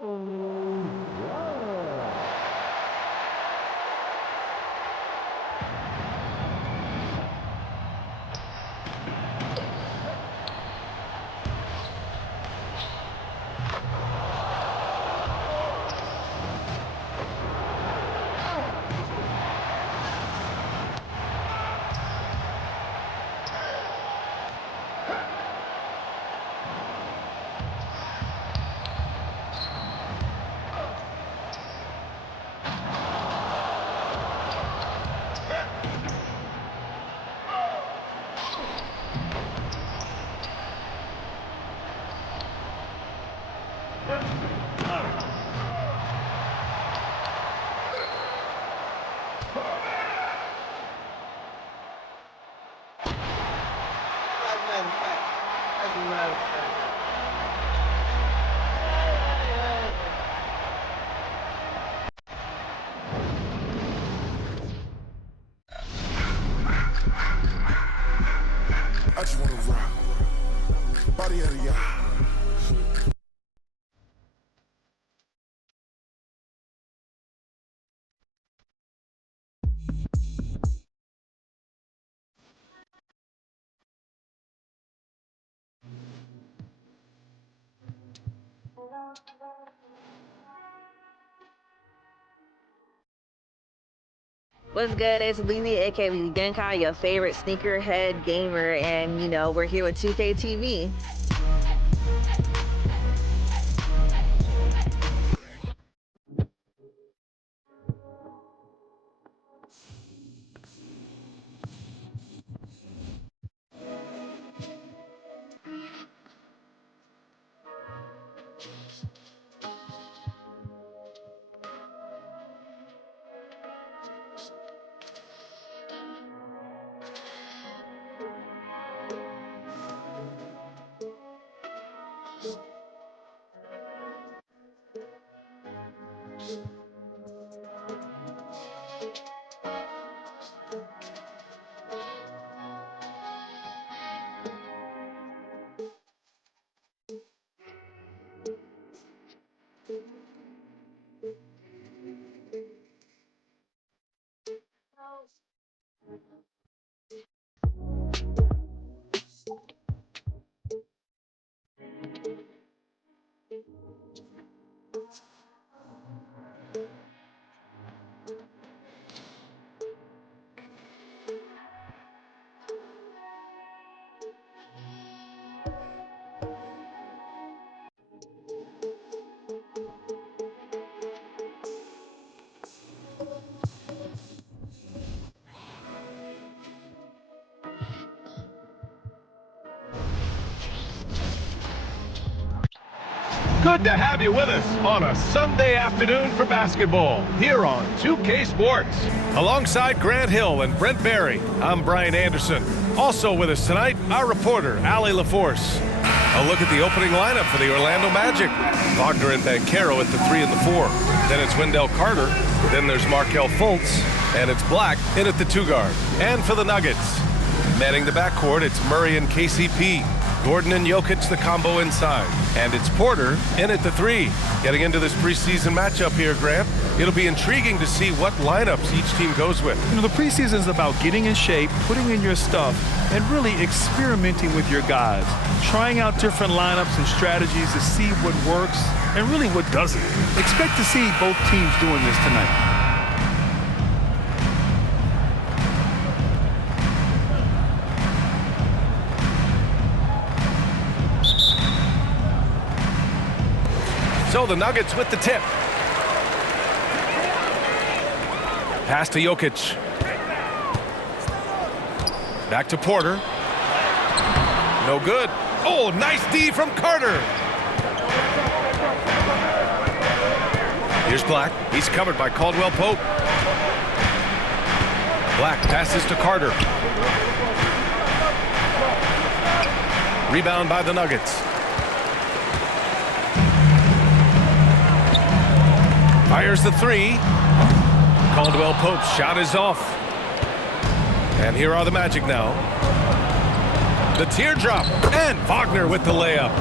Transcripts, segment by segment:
I just wanna rock. Body out of y'all. What's good? It's Lily, aka Genkai, your favorite sneakerhead gamer, and we're here with 2K TV. Good to have you with us on a Sunday afternoon for basketball here on 2K Sports. Alongside Grant Hill and Brent Barry, I'm Brian Anderson. Also with us tonight, our reporter, Allie LaForce. A look at the opening lineup for the Orlando Magic. Wagner and Banchero at the 3 and the 4. Then it's Wendell Carter. Then there's Markelle Fultz. And it's Black in at the 2 guard. And for the Nuggets, manning the backcourt, it's Murray and KCP. Gordon and Jokic, the combo inside. And it's Porter in at the 3. Getting into this preseason matchup here, Grant, it'll be intriguing to see what lineups each team goes with. The preseason is about getting in shape, putting in your stuff, and really experimenting with your guys. Trying out different lineups and strategies to see what works and really what doesn't. Expect to see both teams doing this tonight. So the Nuggets with the tip. Pass to Jokic. Back to Porter. No good. Oh, nice D from Carter. Here's Black. He's covered by Caldwell Pope. Black passes to Carter. Rebound by the Nuggets. Fires the 3. Caldwell Pope's shot is off. And here are the Magic now. The teardrop. And Wagner with the layup.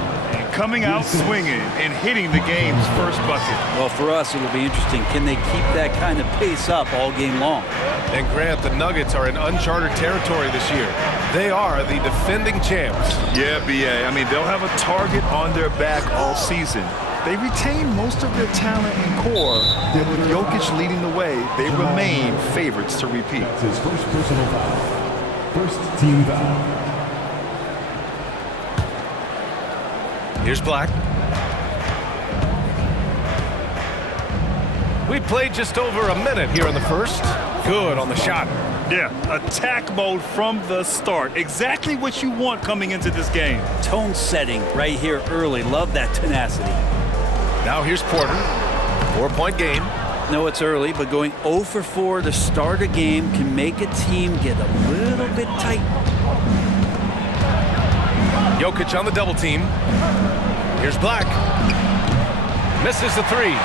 coming out swinging and hitting the game's first bucket. Well, for us, it'll be interesting. Can they keep that kind of pace up all game long? And Grant, the Nuggets are in uncharted territory this year. They are the defending champs. Yeah, BA. I mean, they'll have a target on their back all season. They retain most of their talent and core, and with Jokic leading the way, they remain favorites to repeat. That's his first personal foul. First team foul. Here's Black. We played just over a minute here in the first. Good on the shot. Yeah, attack mode from the start. Exactly what you want coming into this game. Tone setting right here early. Love that tenacity. Now here's Porter. 4-point game. No, it's early, but going 0 for 4 to start a game can make a team get a little bit tight. Jokic on the double team. Here's Black. Misses the three.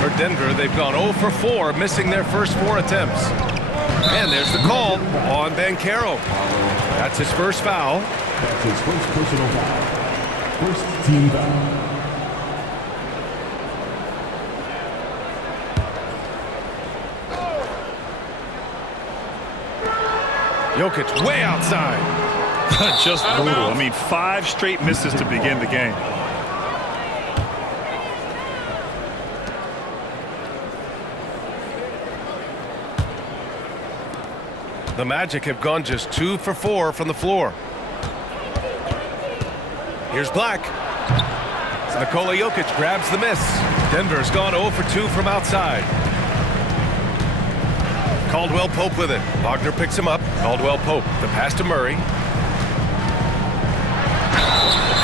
For Denver, they've gone 0 for 4, missing their first 4 attempts. And there's the call on Banchero. That's his first foul. That's his first personal foul. First team foul. Jokic way outside. Just brutal. I mean, 5 straight misses to begin the game. The Magic have gone just 2 for 4 from the floor. Here's Black. Nikola Jokic grabs the miss. Denver's gone 0 for 2 from outside. Caldwell Pope with it. Wagner picks him up. Caldwell Pope. The pass to Murray.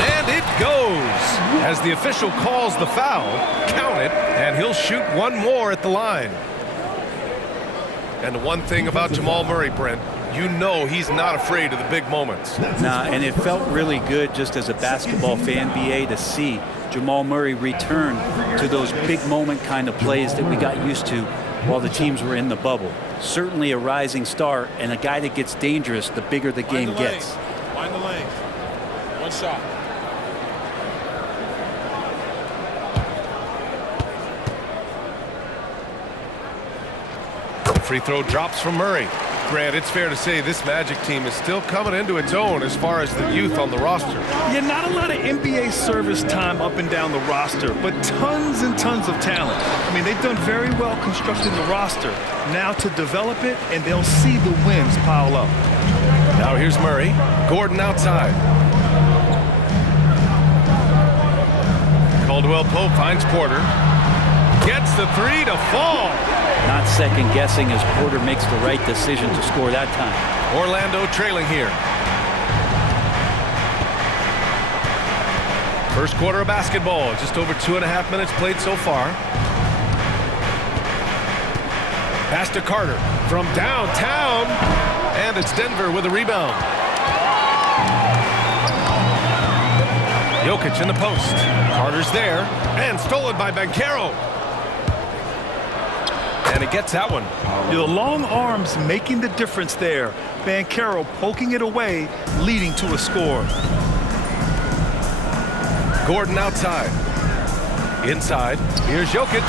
And it goes. As the official calls the foul, count it, and he'll shoot one more at the line. And one thing about Jamal Murray, Brent, you know he's not afraid of the big moments. Nah, and it felt really good just as a basketball fan, BA, to see Jamal Murray return to those big moment kind of plays that we got used to while the teams were in the bubble. Certainly a rising star and a guy that gets dangerous the bigger the game gets. Find the lane. One shot. Free throw drops from Murray. Grant, it's fair to say this Magic team is still coming into its own as far as the youth on the roster. Yeah, not a lot of NBA service time up and down the roster, but tons and tons of talent. I mean, they've done very well constructing the roster. Now to develop it, and they'll see the wins pile up. Now here's Murray. Gordon outside. Caldwell Pope finds Porter. Gets the three to fall. Not second guessing as Porter makes the right decision to score that time. Orlando trailing here. First quarter of basketball, just over 2.5 minutes played so far. Pass to Carter from downtown, and it's Denver with a rebound. Jokic in the post. Carter's there, and stolen by Banchero. And it gets that one. The long arms making the difference there. Banchero poking it away, leading to a score. Gordon outside. Inside. Here's Jokic.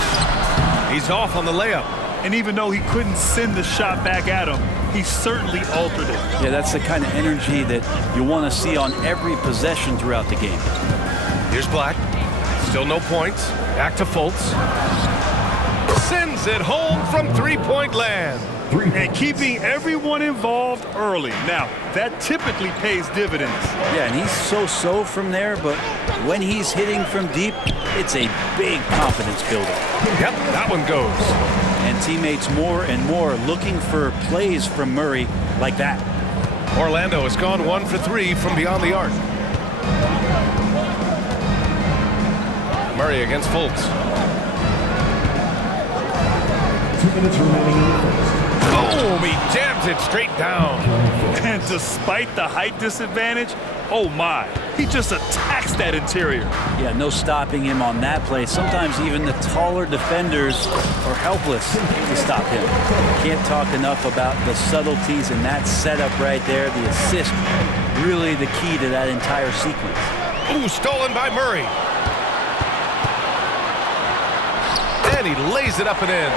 He's off on the layup. And even though he couldn't send the shot back at him, he certainly altered it. Yeah, that's the kind of energy that you want to see on every possession throughout the game. Here's Black. Still no points. Back to Fultz. Sends it home from three-point land. And keeping everyone involved early. Now, that typically pays dividends. Yeah, and he's so-so from there, but when he's hitting from deep, it's a big confidence builder. Yep, that one goes. And teammates more and more looking for plays from Murray like that. Orlando has gone 1 for 3 from beyond the arc. Murray against Fultz. 2 minutes remaining in the first. Boom! He jams it straight down. And despite the height disadvantage, oh my, he just attacks that interior. Yeah, no stopping him on that play. Sometimes even the taller defenders are helpless to stop him. Can't talk enough about the subtleties in that setup right there. The assist, really the key to that entire sequence. Ooh, stolen by Murray. And he lays it up and in.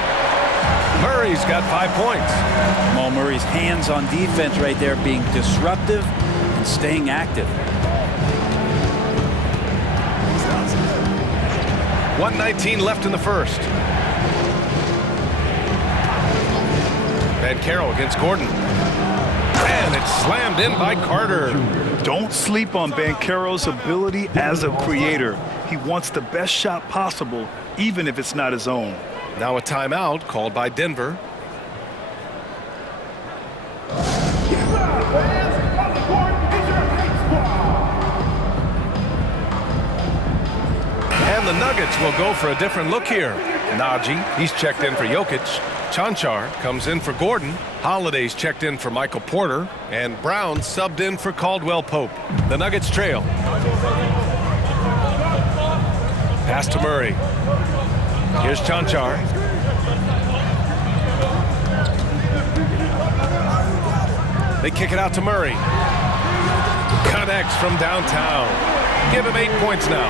Murray's got 5 points. Jamal Murray's hands on defense right there, being disruptive and staying active. 1:19 left in the first. Banchero against Gordon. And it's slammed in by Carter. Don't sleep on Banchero's ability as a creator. He wants the best shot possible, even if it's not his own. Now a timeout called by Denver. And the Nuggets will go for a different look here. Najee, he's checked in for Jokic. Chanchar comes in for Gordon. Holiday's checked in for Michael Porter. And Brown subbed in for Caldwell Pope. The Nuggets trail. Pass to Murray. Here's Chanchar. They kick it out to Murray. Connects from downtown. Give him 8 points now.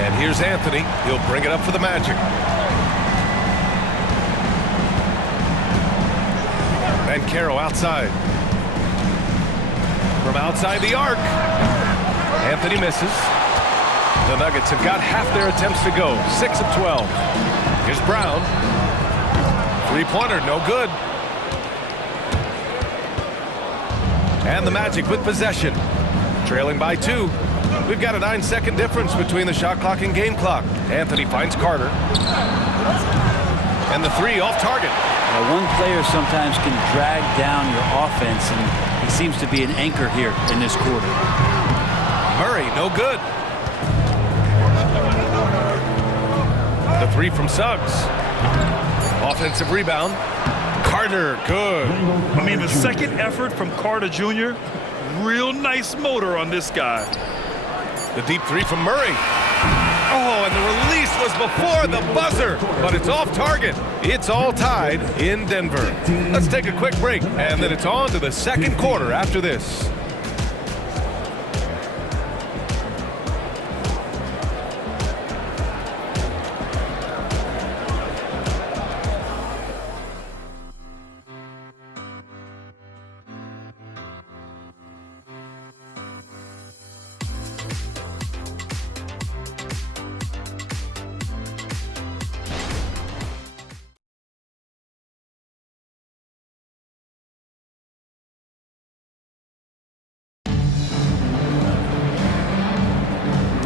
And here's Anthony. He'll bring it up for the Magic. Banchero outside. From outside the arc. Anthony misses. The Nuggets have got half their attempts to go. 6 of 12. Here's Brown. Three-pointer, no good. And the Magic with possession. Trailing by 2. We've got a 9-second difference between the shot clock and game clock. Anthony finds Carter. And the 3 off target. Now, one player sometimes can drag down your offense, and he seems to be an anchor here in this quarter. Murray, no good. The 3 from Suggs. Offensive rebound. Carter, good. I mean, the second effort from Carter Jr., real nice motor on this guy. The deep 3 from Murray. Oh, and the release was before the buzzer, but it's off target. It's all tied in Denver. Let's take a quick break, and then it's on to the second quarter after this.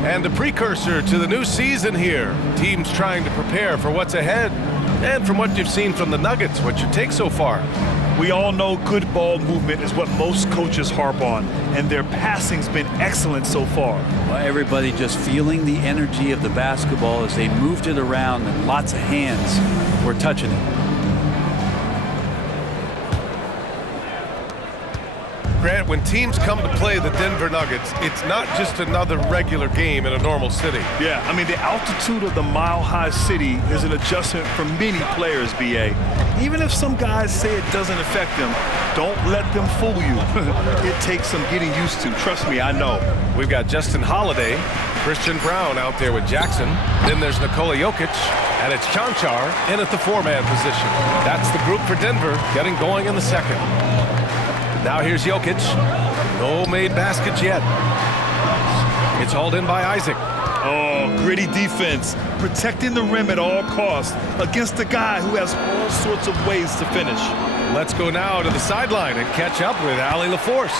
And a precursor to the new season here. Teams trying to prepare for what's ahead. And from what you've seen from the Nuggets, what's your take so far? We all know good ball movement is what most coaches harp on, and their passing's been excellent so far. Well, everybody just feeling the energy of the basketball as they moved it around, and lots of hands were touching it. Grant, when teams come to play the Denver Nuggets, it's not just another regular game in a normal city. Yeah, I mean, the altitude of the mile-high city is an adjustment for many players, B.A. Even if some guys say it doesn't affect them, don't let them fool you. It takes some getting used to. Trust me, I know. We've got Justin Holiday, Christian Brown out there with Jackson. Then there's Nikola Jokic, and it's Chanchar in at the 4-man position. That's the group for Denver getting going in the second. Now here's Jokic. No made baskets yet. It's hauled in by Isaac. Oh, gritty defense. Protecting the rim at all costs against a guy who has all sorts of ways to finish. Let's go now to the sideline and catch up with Allie LaForce.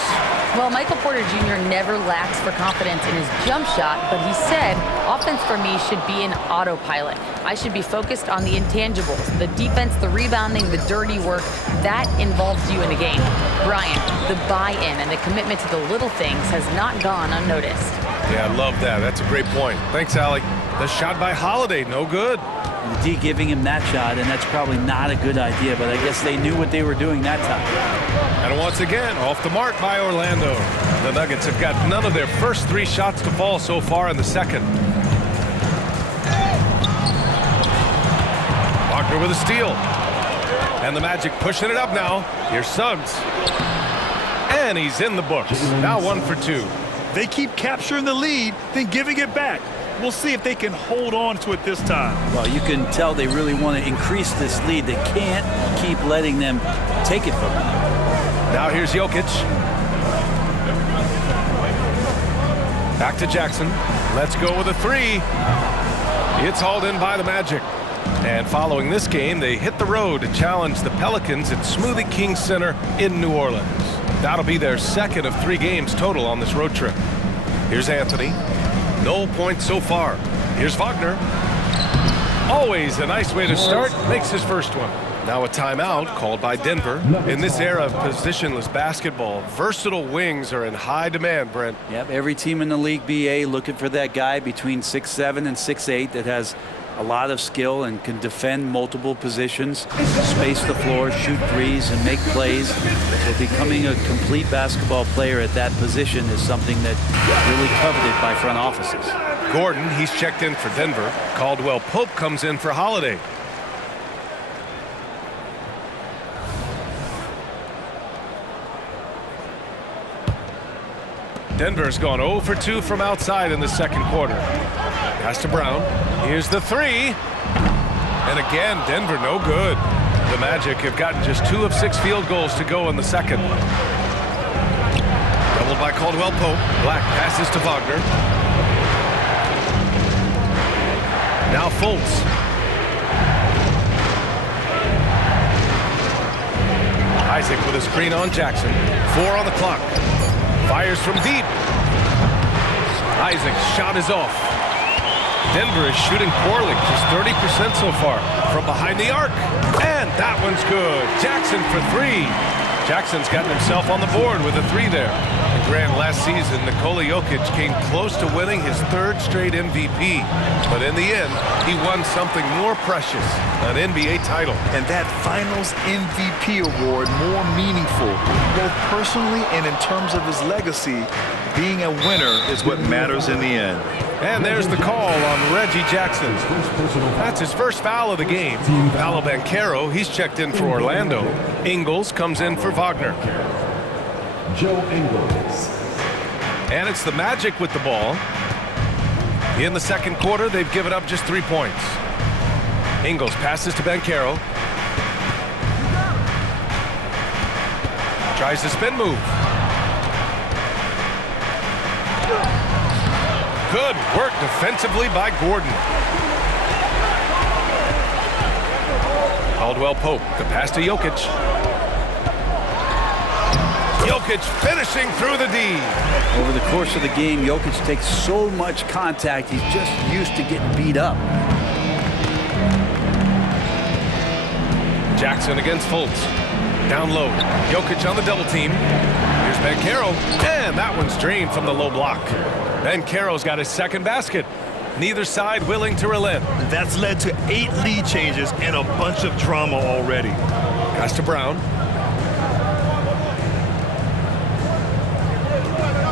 Well, Michael Porter Jr. never lacks for confidence in his jump shot, but he said, offense for me should be an autopilot. I should be focused on the intangibles, the defense, the rebounding, the dirty work. That involves you in a game. Brian, the buy-in and the commitment to the little things has not gone unnoticed. Yeah, I love that. That's a great point. Thanks, Allie. The shot by Holiday, no good. D giving him that shot, and that's probably not a good idea, but I guess they knew what they were doing that time. And once again, off the mark by Orlando. The Nuggets have got none of their first 3 shots to fall so far in the second. Wagner with a steal. And the Magic pushing it up now. Here's Suggs. And he's in the books. Now 1 for 2. They keep capturing the lead, then giving it back. We'll see if they can hold on to it this time. Well, you can tell they really want to increase this lead. They can't keep letting them take it from them. Now here's Jokic. Back to Jackson. Let's go with a 3. It's hauled in by the Magic. And following this game, they hit the road to challenge the Pelicans at Smoothie King Center in New Orleans. That'll be their second of 3 games total on this road trip. Here's Anthony. No points so far. Here's Wagner. Always a nice way to start. Makes his first one. Now a timeout called by Denver. In this era of positionless basketball, versatile wings are in high demand, Brent. Yep, every team in the league BA looking for that guy between 6'7" and 6'8" that has a lot of skill and can defend multiple positions, space the floor, shoot threes, and make plays. So becoming a complete basketball player at that position is something that really coveted by front offices. Gordon, he's checked in for Denver. Caldwell Pope comes in for Holiday. Denver's gone 0 for 2 from outside in the second quarter. Pass to Brown. Here's the 3. And again, Denver no good. The Magic have gotten just 2 of 6 field goals to go in the second. Doubled by Caldwell Pope. Black passes to Wagner. Now Fultz. Isaac with a screen on Jackson. 4 on the clock. Fires from deep. Isaac's shot is off. Denver is shooting poorly, just 30% so far from behind the arc. And that one's good. Jackson for 3. Jackson's gotten himself on the board with a 3 there. In Grant, last season, Nikola Jokic came close to winning his 3rd straight MVP. But in the end, he won something more precious, an NBA title. And that Finals MVP award more meaningful, both personally and in terms of his legacy. Being a winner is what matters in the end. And there's the call on Reggie Jackson. That's his first foul of the game. Paolo Banchero, he's checked in for Orlando. Ingles comes in for Wagner. Joe Ingles. And it's the Magic with the ball. In the second quarter, they've given up just 3 points. Ingles passes to Banchero. Tries the spin move. Good work defensively by Gordon. Caldwell Pope, the pass to Jokic. Jokic finishing through the D. Over the course of the game, Jokic takes so much contact, he's just used to getting beat up. Jackson against Fultz. Down low. Jokic on the double team. Here's Banchero. And that one's drained from the low block. Banchero's got his second basket. Neither side willing to relent. That's led to 8 lead changes and a bunch of drama already. Pass to Brown.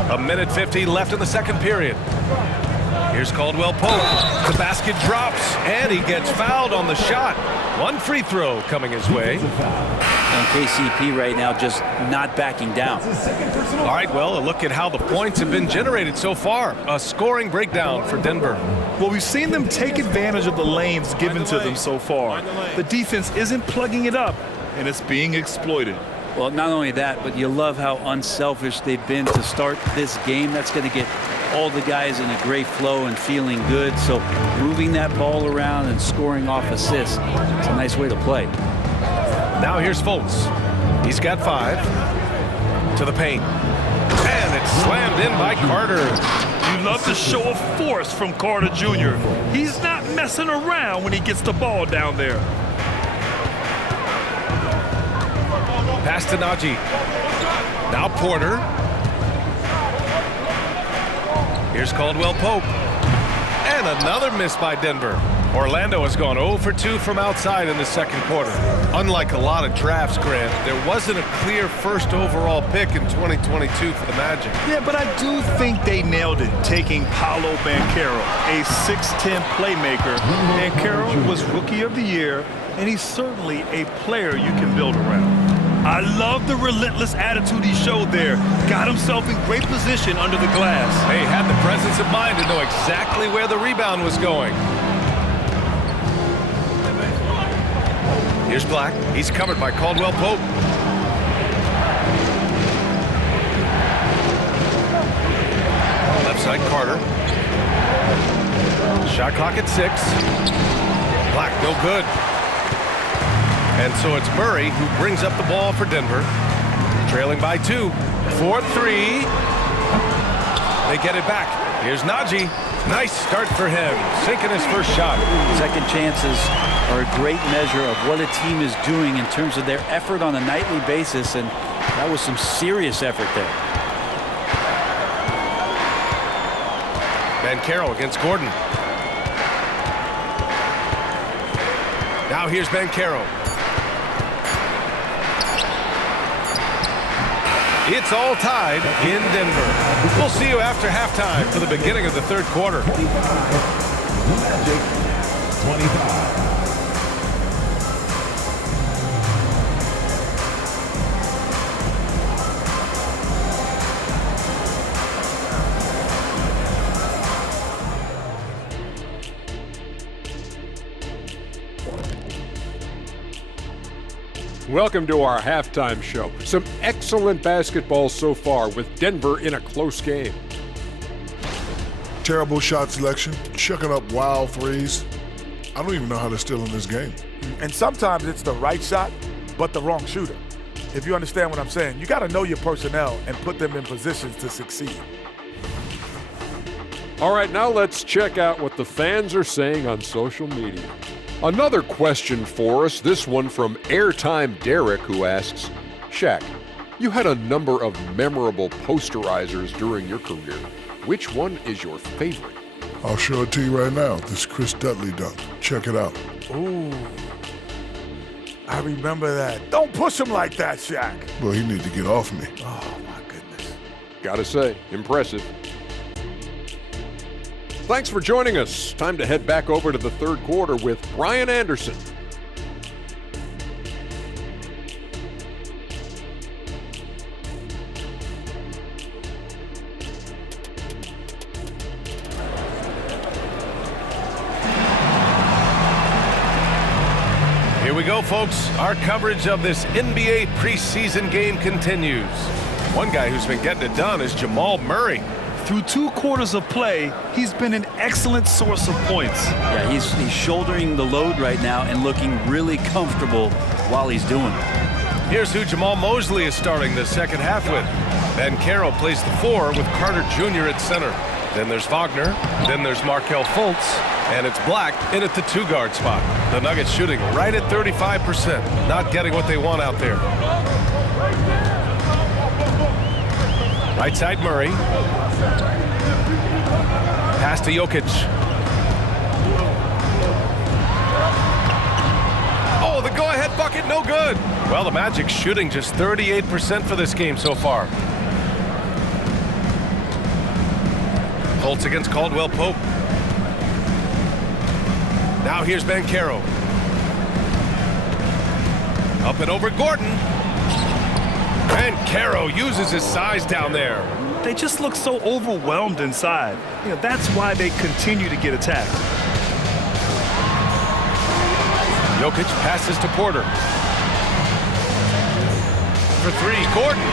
A minute 50 left in the second period. Here's Caldwell Pope. The basket drops, and he gets fouled on the shot. 1 free throw coming his way. And KCP right now just not backing down. All right, well, a look at how the points have been generated so far. A scoring breakdown for Denver. Well, we've seen them take advantage of the lanes given to them so far. The defense isn't plugging it up, and it's being exploited. Well, not only that, but you love how unselfish they've been to start this game. That's going to get all the guys in a great flow and feeling good. So moving that ball around and scoring off assists, it's a nice way to play. Now here's Fultz. He's got 5 to the paint. And it's slammed in by Carter. You love the show of force from Carter Jr. He's not messing around when he gets the ball down there. Pass to Najee. Now Porter. Here's Caldwell Pope. And another miss by Denver. Orlando has gone 0 for 2 from outside in the second quarter. Unlike a lot of drafts, Grant, there wasn't a clear first overall pick in 2022 for the Magic. Yeah, but I do think they nailed it, taking Paolo Banchero, a 6'10 playmaker. Banchero was Rookie of the Year, and he's certainly a player you can build around. I love the relentless attitude he showed there. Got himself in great position under the glass. They had the presence of mind to know exactly where the rebound was going. Here's Black. He's covered by Caldwell Pope. Left side, Carter. Shot clock at 6. Black, no good. And so it's Murray who brings up the ball for Denver. Trailing by 2. 4-3. They get it back. Here's Najee. Nice start for him. Sinking his first shot. Second chances are a great measure of what a team is doing in terms of their effort on a nightly basis, and that was some serious effort there. Banchero against Gordon. Now here's Banchero. It's all tied in Denver. We'll see you after halftime for the beginning of the third quarter. Magic 25. Welcome to our halftime show. Some excellent basketball so far with Denver in a close game. Terrible shot selection, chucking up wild threes. I don't even know how they're still in this game. And sometimes it's the right shot, but the wrong shooter. If you understand what I'm saying, you got to know your personnel and put them in positions to succeed. All right, now let's check out what the fans are saying on social media. Another question for us, this one from Airtime Derek, who asks, Shaq, you had a number of memorable posterizers during your career. Which one is your favorite? I'll show it to you right now. This Chris Dudley dunk. Check it out. Ooh, I remember that. Don't push him like that, Shaq. Well, he needs to get off me. Oh, my goodness. Gotta say, impressive. Thanks for joining us. Time to head back over to the third quarter with Brian Anderson. Here we go, folks. Our coverage of this NBA preseason game continues. One guy who's been getting it done is Jamal Murray. Through 2 quarters of play, he's been an excellent source of points. Yeah, he's shouldering the load right now and looking really comfortable while he's doing it. Here's who Jamal Mosley is starting the second half with. Banchero plays the 4 with Carter Jr. at center. Then there's Wagner. Then there's Markelle Fultz. And it's Black in at the 2-guard spot. The Nuggets shooting right at 35%. Not getting what they want out there. Right side Murray. Pass to Jokic. Oh, the go-ahead bucket, no good. Well, the Magic shooting just 38% for this game so far. Fultz against Caldwell Pope. Now here's Banchero. Up and over Gordon. Banchero uses his size down there. They just look so overwhelmed inside. That's why they continue to get attacked. Jokic passes to Porter. For 3, Gordon.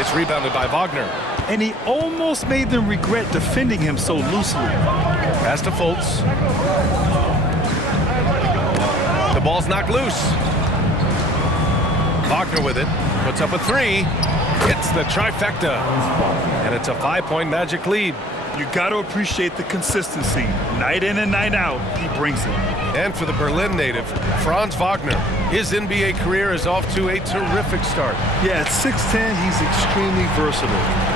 It's rebounded by Wagner. And he almost made them regret defending him so loosely. Pass to Fultz. The ball's knocked loose. Wagner with it. Puts up a 3. Hits the trifecta. And it's a 5-point Magic lead. You got to appreciate the consistency. Night in and night out, he brings it. And for the Berlin native, Franz Wagner. His NBA career is off to a terrific start. Yeah, at 6'10", he's extremely versatile.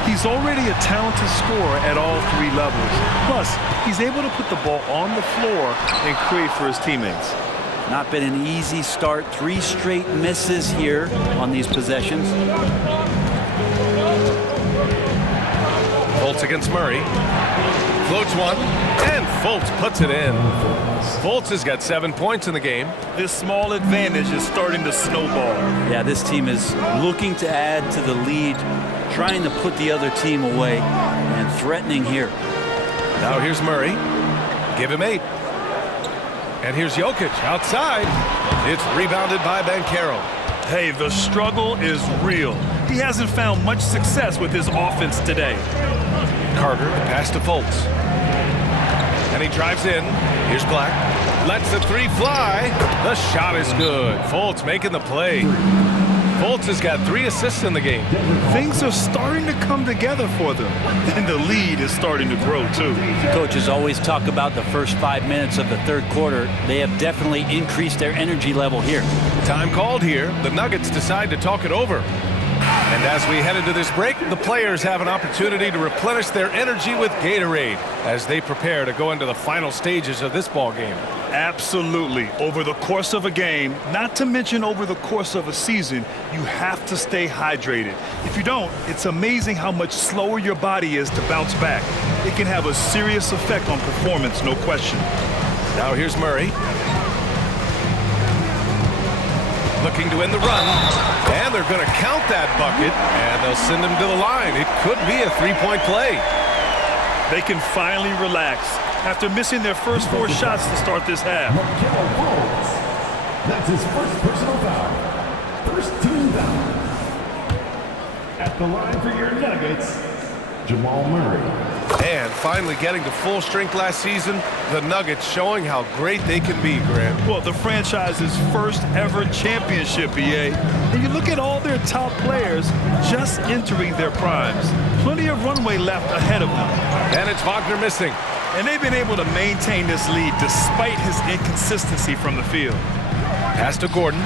He's already a talented scorer at all 3 levels. Plus, he's able to put the ball on the floor and create for his teammates. Not been an easy start. 3 straight misses here on these possessions. Fultz against Murray. Floats one, and Fultz puts it in. Fultz has got 7 points in the game. This small advantage is starting to snowball. Yeah, this team is looking to add to the lead, trying to put the other team away, and threatening here. Now here's Murray. Give him 8. And here's Jokic outside. It's rebounded by Banchero. Hey, the struggle is real. He hasn't found much success with his offense today. Carter, pass to Fultz. And he drives in. Here's Black. Lets the 3 fly. The shot is good. Fultz making the play. Fultz has got 3 assists in the game. Things are starting to come together for them, and the lead is starting to grow too. Coaches always talk about the first 5 minutes of the third quarter. They have definitely increased their energy level here. Time called here. The Nuggets decide to talk it over. And as we head into this break, the players have an opportunity to replenish their energy with Gatorade as they prepare to go into the final stages of this ball game. Absolutely. Over the course of a game, not to mention over the course of a season, you have to stay hydrated. If you don't, it's amazing how much slower your body is to bounce back. It can have a serious effect on performance, no question. Now here's Murray. Looking to end the run, and they're going to count that bucket, and they'll send him to the line. It could be a 3-point play. They can finally relax after missing their first 4 shots to start this half. That's his first personal foul. First team foul. At the line for your Nuggets, Jamal Murray. And finally getting to full strength last season, the Nuggets showing how great they can be, Grant. Well, the franchise's first ever championship, EA. And you look at all their top players just entering their primes. Plenty of runway left ahead of them. And it's Wagner missing. And they've been able to maintain this lead despite his inconsistency from the field. Pass to Gordon.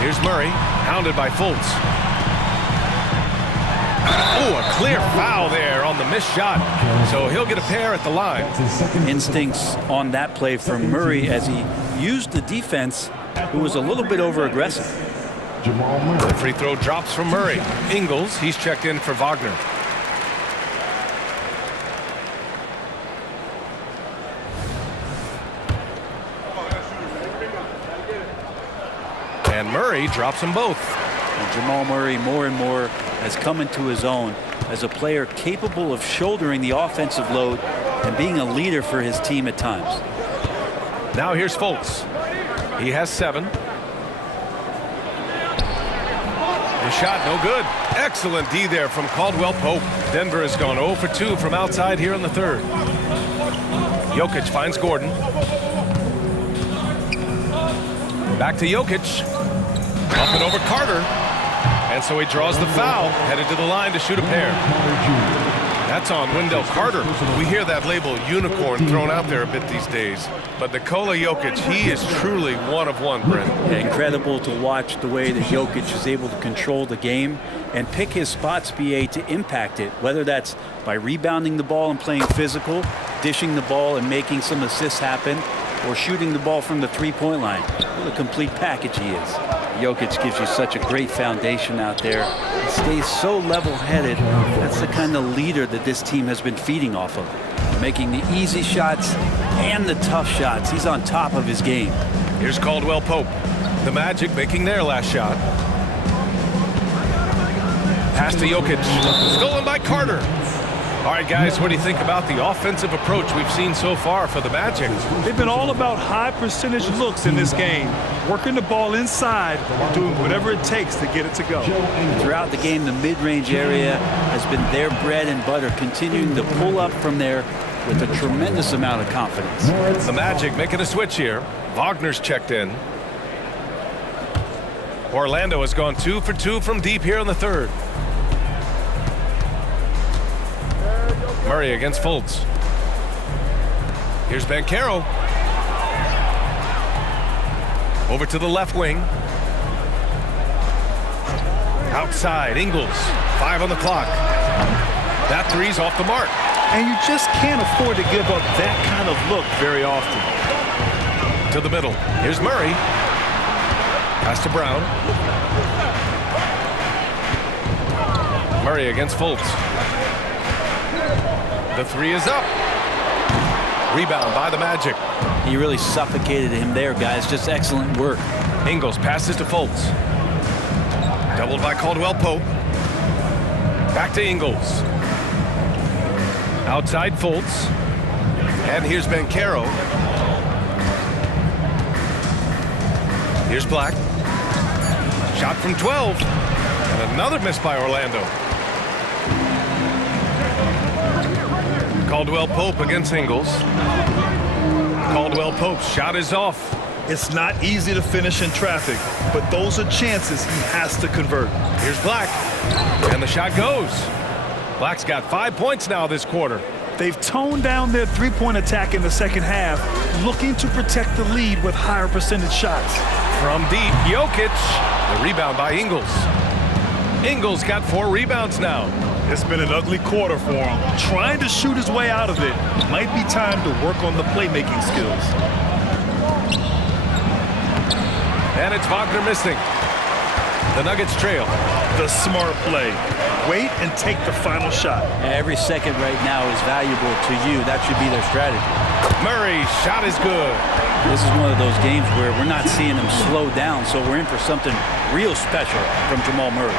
Here's Murray, hounded by Fultz. Oh, a clear foul there on the missed shot. So he'll get a pair at the line. Instincts on that play from Murray as he used the defense, who was a little bit over-aggressive. The free throw drops from Murray. Ingles, he's checked in for Wagner. And Murray drops them both. And Jamal Murray more and more has come into his own as a player capable of shouldering the offensive load and being a leader for his team at times. Now here's Fultz. He has 7. The shot no good. Excellent D there from Caldwell Pope. Denver has gone 0 for 2 from outside here in the third. Jokic finds Gordon. Back to Jokic. Up and over Carter. And so he draws the foul, headed to the line to shoot a pair. That's on Wendell Carter. We hear that label unicorn thrown out there a bit these days. But Nikola Jokic, he is truly one of one, Brent. Yeah, incredible to watch the way that Jokic is able to control the game and pick his spots, BA, to impact it, whether that's by rebounding the ball and playing physical, dishing the ball and making some assists happen, or shooting the ball from the three-point line. What a complete package he is. Jokic gives you such a great foundation out there. He stays so level-headed. That's the kind of leader that this team has been feeding off of. Making the easy shots and the tough shots. He's on top of his game. Here's Caldwell Pope. The Magic making their last shot. Pass to Jokic. Stolen by Carter. All right, guys, what do you think about the offensive approach we've seen so far for the Magic? They've been all about high percentage looks in this game, working the ball inside, doing whatever it takes to get it to go. Throughout the game, the mid-range area has been their bread and butter, continuing to pull up from there with a tremendous amount of confidence. The Magic making a switch here. Wagner's checked in. Orlando has gone 2 for 2 from deep here in the third. Murray against Fultz. Here's Banchero. Over to the left wing. Outside, Ingles. 5 on the clock. That three's off the mark. And you just can't afford to give up that kind of look very often. To the middle. Here's Murray. Pass to Brown. Murray against Fultz. The three is up. Rebound by the Magic. He really suffocated him there, guys. Just excellent work. Ingles passes to Fultz. Doubled by Caldwell Pope. Back to Ingles. Outside Fultz. And here's Banchero. Here's Black. Shot from 12. And another miss by Orlando. Caldwell Pope against Ingles. Caldwell Pope's shot is off. It's not easy to finish in traffic, but those are chances he has to convert. Here's Black. And the shot goes. Black's got 5 points now this quarter. They've toned down their three-point attack in the second half, looking to protect the lead with higher percentage shots. From deep, Jokic. The rebound by Ingles. Ingles got 4 rebounds now. It's been an ugly quarter for him. Trying to shoot his way out of it. Might be time to work on the playmaking skills. And it's Wagner missing. The Nuggets trail. The smart play. Wait and take the final shot. Every second right now is valuable to you. That should be their strategy. Murray's shot is good. This is one of those games where we're not seeing them slow down, so we're in for something real special from Jamal Murray.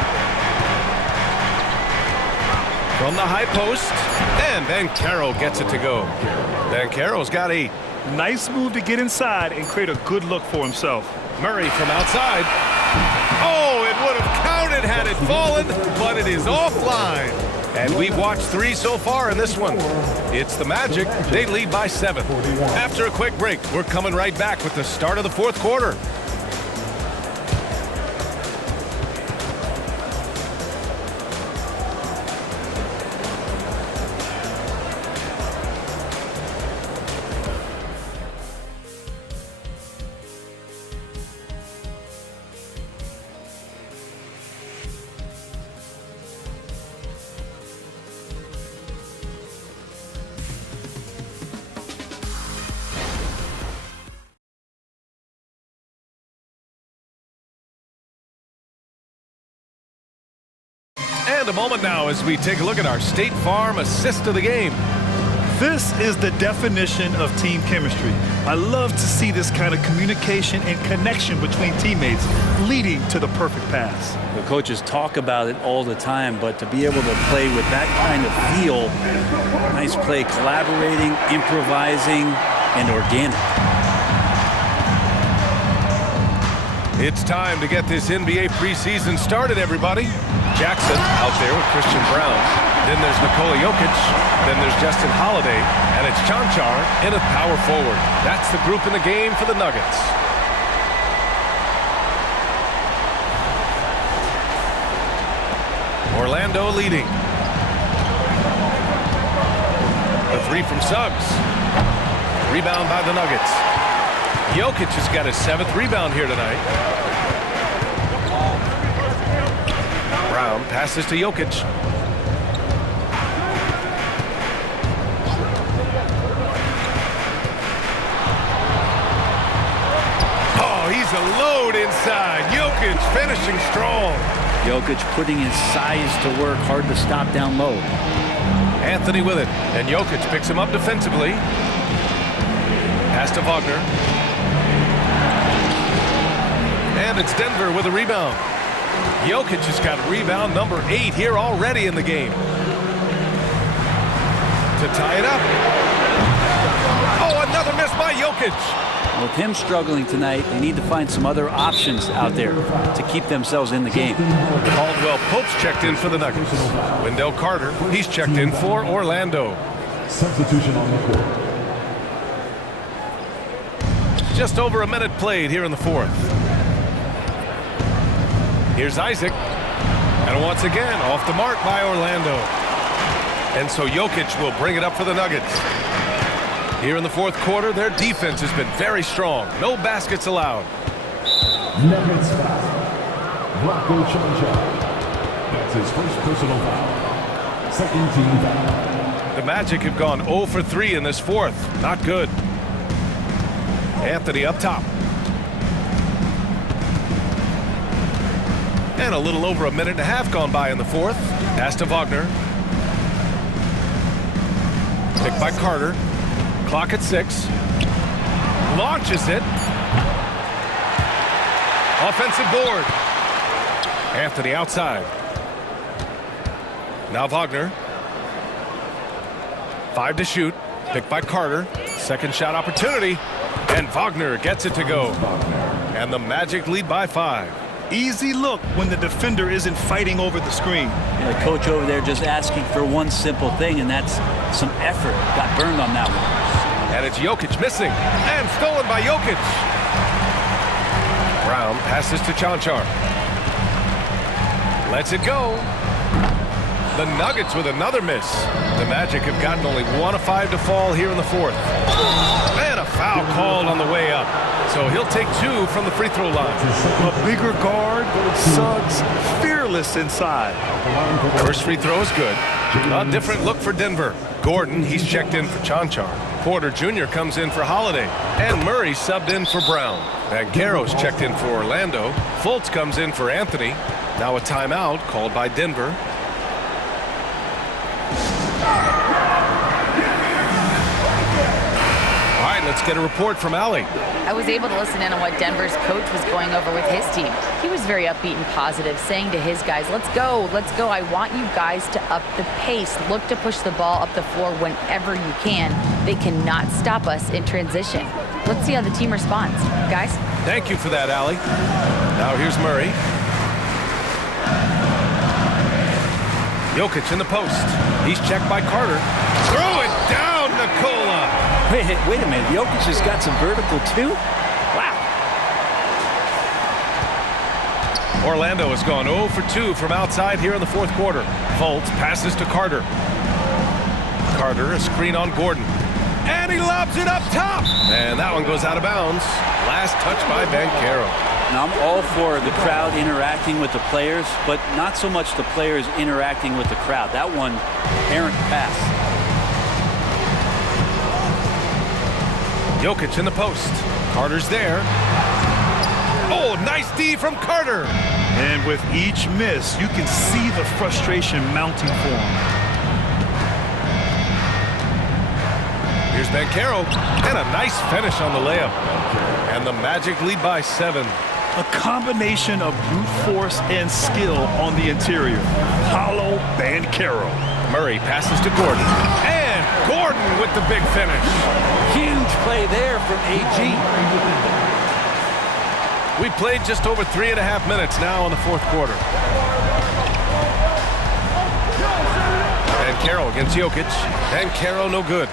From the high post, and Banchero gets it to go. Banchero's got 8. Nice move to get inside and create a good look for himself. Murray from outside. Oh, it would have counted had it fallen, but it is offline. And we've watched 3 so far in this one. It's the Magic. They lead by 7. After a quick break, we're coming right back with the start of the 4th quarter. And a moment now as we take a look at our State Farm assist of the game. This is the definition of team chemistry. I love to see this kind of communication and connection between teammates leading to the perfect pass. The coaches talk about it all the time, but to be able to play with that kind of feel, nice play, collaborating, improvising, and organic. It's time to get this NBA preseason started, everybody. Jackson out there with Christian Brown. Then there's Nikola Jokic. Then there's Justin Holiday. And it's Chanchar in a power forward. That's the group in the game for the Nuggets. Orlando leading. The 3 from Suggs. Rebound by the Nuggets. Jokic has got his 7th rebound here tonight. Brown passes to Jokic. Oh, he's a load inside. Jokic finishing strong. Jokic putting his size to work, hard to stop down low. Anthony with it, and Jokic picks him up defensively. Pass to Wagner. And it's Denver with a rebound. Jokic has got rebound number 8 here already in the game. To tie it up. Oh, another miss by Jokic. With him struggling tonight, they need to find some other options out there to keep themselves in the game. Caldwell Pope's checked in for the Nuggets. Wendell Carter, he's checked in for Orlando. Substitution on the court. Just over a minute played here in the 4th. Here's Isaac. And once again, off the mark by Orlando. And so Jokic will bring it up for the Nuggets. Here in the 4th quarter, their defense has been very strong. No baskets allowed. Nuggets foul. Rocco Chanchar. That's his first personal foul. Second team foul. The Magic have gone 0 for 3 in this 4th. Not good. Anthony up top. And a little over a minute and a half gone by in the 4th. Pass to Wagner. Picked by Carter. Clock at 6. Launches it. Offensive board. Anthony outside. Now Wagner. 5 to shoot. Picked by Carter. Second shot opportunity. And Wagner gets it to go. And the Magic lead by 5. Easy look when the defender isn't fighting over the screen. Yeah, the coach over there just asking for one simple thing, and that's some effort. Got burned on that one. And it's Jokic missing. And stolen by Jokic. Brown passes to Chanchar. Lets it go. The Nuggets with another miss. The Magic have gotten only 1 of 5 to fall here in the 4th. And a foul called on the way up. So he'll take 2 from the free throw line. A bigger guard, Suggs fearless inside. First free throw is good. A different look for Denver. Gordon, he's checked in for Chanchar. Porter Jr. comes in for Holiday. And Murray subbed in for Brown. Banchero's checked in for Orlando. Fultz comes in for Anthony. Now a timeout called by Denver. All right, let's get a report from Allie. I was able to listen in on what Denver's coach was going over with his team. He was very upbeat and positive, saying to his guys, let's go. I want you guys to up the pace. Look to push the ball up the floor whenever you can. They cannot stop us in transition. Let's see how the team responds. Guys? Thank you for that, Allie. Now here's Murray. Jokic in the post. He's checked by Carter. Throw it down, Nikola. Wait a minute. Jokic has got some vertical too? Wow. Orlando has gone 0 for 2 from outside here in the 4th quarter. Fultz passes to Carter. Carter, a screen on Gordon. And he lobs it up top. And that one goes out of bounds. Last touch by Banchero. Now, I'm all for the crowd interacting with the players, but not so much the players interacting with the crowd. That one, errant pass. Jokic in the post. Carter's there. Oh, nice D from Carter. And with each miss, you can see the frustration mounting for him. Here's Banchero. And a nice finish on the layup. And the Magic lead by 7. A combination of brute force and skill on the interior. Hollow Banchero. Murray passes to Gordon. And Gordon with the big finish. Huge play there from AG. We played just over 3.5 minutes now in the 4th quarter. Banchero against Jokic. Banchero no good.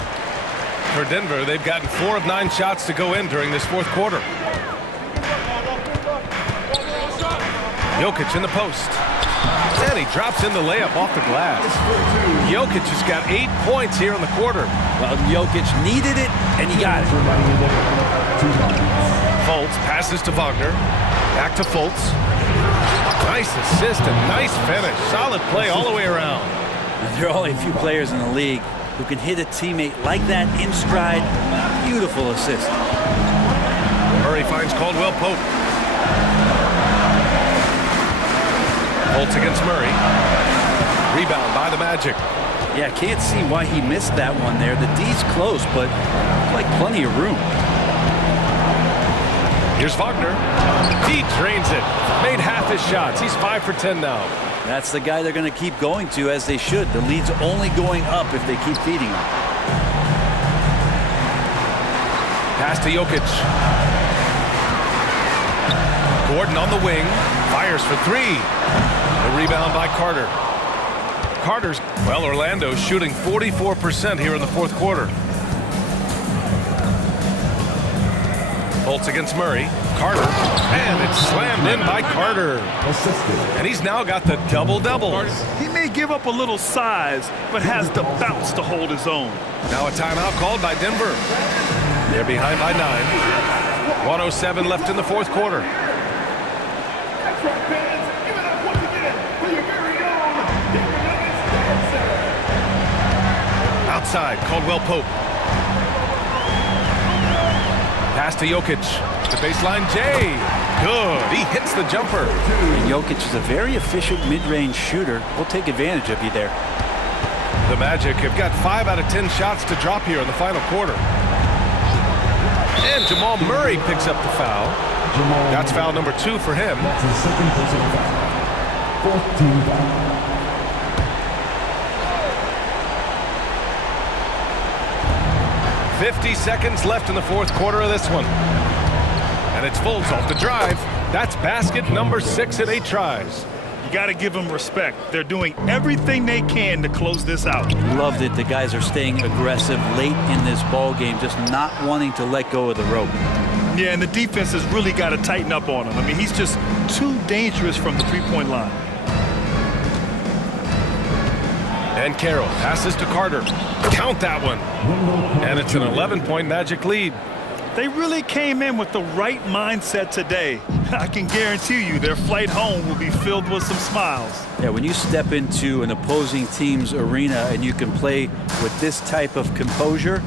For Denver, they've gotten 4 of 9 shots to go in during this 4th quarter. Jokic in the post. And he drops in the layup off the glass. Jokic has got 8 points here in the quarter. Well, Jokic needed it, and he got it. Fultz passes to Wagner. Back to Fultz. Nice assist and nice finish. Solid play all the way around. There are only a few players in the league who can hit a teammate like that in stride. Beautiful assist. Murray finds Caldwell Pope. Fultz against Murray. Rebound by the Magic. Yeah, can't see why he missed that one there. The D's close, but like plenty of room. Here's Wagner. He drains it. Made half his shots. He's 5 for 10 now. That's the guy they're going to keep going to, as they should. The lead's only going up if they keep feeding him. Pass to Jokic. Gordon on the wing. Fires for 3. The rebound by Carter. Carter's, well, Orlando's shooting 44% here in the 4th quarter. Fultz against Murray. Carter. And it's slammed in by Carter. And he's now got the double-double. He may give up a little size, but has the bounce to hold his own. Now a timeout called by Denver. They're behind by 9. 1:07 left in the 4th quarter. Outside, Caldwell Pope. Pass to Jokic. The baseline, Jay. Good. He hits the jumper. And Jokic is a very efficient mid-range shooter. We'll take advantage of you there. The Magic have got 5 out of 10 shots to drop here in the final quarter. And Jamal Murray picks up the foul. That's foul number 2 for him. That's his second personal foul. Fourth team foul. .50 seconds left in the fourth quarter of this one. And it's Fultz off the drive. That's basket number 6 in 8 tries. You got to give them respect. They're doing everything they can to close this out. Loved it. The guys are staying aggressive late in this ball game, just not wanting to let go of the rope. Yeah, and the defense has really got to tighten up on him. I mean, he's just too dangerous from the three-point line. And Carroll passes to Carter. Count that one. And it's an 11-point Magic lead. They really came in with the right mindset today. I can guarantee you their flight home will be filled with some smiles. Yeah, when you step into an opposing team's arena and you can play with this type of composure,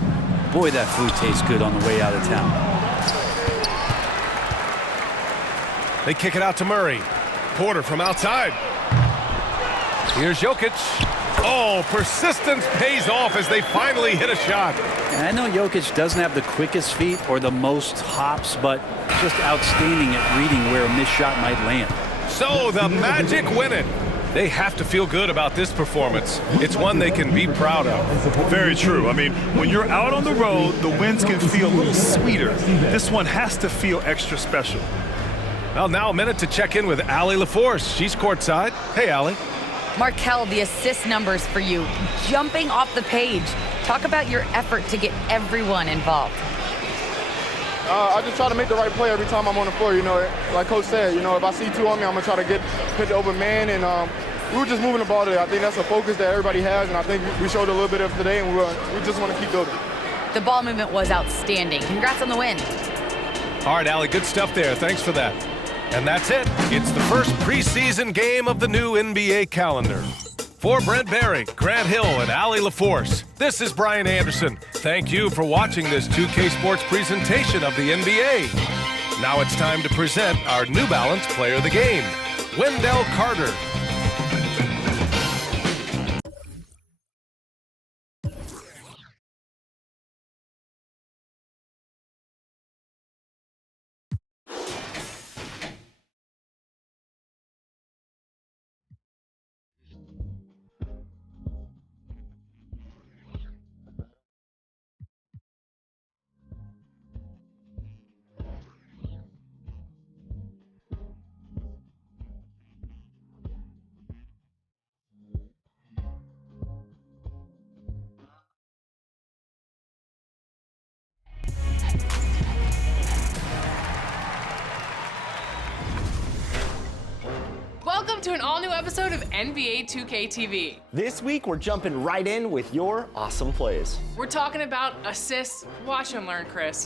boy, that food tastes good on the way out of town. They kick it out to Murray. Porter from outside. Here's Jokic. Oh, persistence pays off as they finally hit a shot. And I know Jokic doesn't have the quickest feet or the most hops, but just outstanding at reading where a missed shot might land. So the Magic win it. They have to feel good about this performance. It's one they can be proud of. Very true. I mean, when you're out on the road, the wins can feel a little sweeter. This one has to feel extra special. Well, now a minute to check in with Allie LaForce. She's courtside. Hey, Allie. Markel, the assist numbers for you, jumping off the page. Talk about your effort to get everyone involved. I just try to make the right play every time I'm on the floor. You know, like Coach said, you know, if I see 2 on me, I'm going to try to hit the open man. And we were just moving the ball today. I think that's a focus that everybody has, and I think we showed a little bit of today, and we just want to keep building. The ball movement was outstanding. Congrats on the win. All right, Allie, good stuff there. Thanks for that. And that's it. It's the first preseason game of the new NBA calendar. For Brent Barry, Grant Hill, and Allie LaForce, this is Brian Anderson. Thank you for watching this 2K Sports presentation of the NBA. Now it's time to present our New Balance Player of the Game, Wendell Carter. Welcome to an all-new episode of NBA 2K TV. This week, we're jumping right in with your awesome plays. We're talking about assists. Watch and learn, Chris.